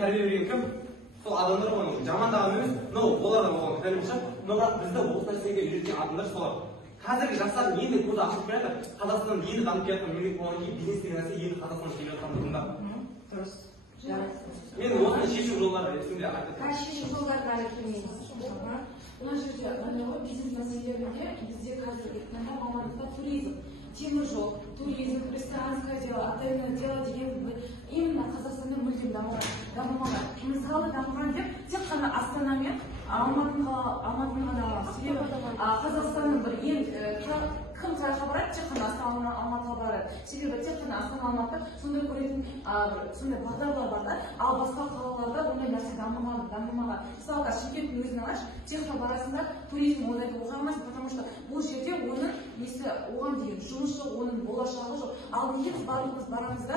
тәрбие берген кім? Сол адамдар оның жамандаған емес, но олардан болған тәрбие шығар. Но бірақ бізді осы нәрсеге үйреткен адамдар солар. Қазіргі жастардың енді көзі ашылып келе жатыр. Қазақстан енді дамып келе жатқан мемлекет болғаннан кейін бизнес деген нәрсе енді Қазақстанға келе жатқандығында. Дұрыс. Мен осыны шешу жолдары ретінде айтып отырмын. Шешу жолдары әлі келмейміз. Мына жерде бизнес мәселелерінде бізде қазіргі мамандықта туризм, теміржол, туризм, ресторанское дело, отельное дело деген именно Қазақстанда мүлдем дамымаған. Мысалы дамыған деп тек қана Астана мен Алматыны ғана аламыз. Себебі Қазақстанның бір ең кім қайға барады, тек қана Астана Алматыға барады. Себебі тек қана Астана Алматы сондай көретін сондай бағдарлар бар да, ал басқа қалаларда ондай нәрсе дамымаған. Мысалға Шымкенттің өзін алайық, техно барасында туризм ондайды оға алмайсың, потому что бұл жерде оның несі оған деген жұмыс жоқ, оның болашағы жоқ. Ал неге біз барлығымыз барамыз да?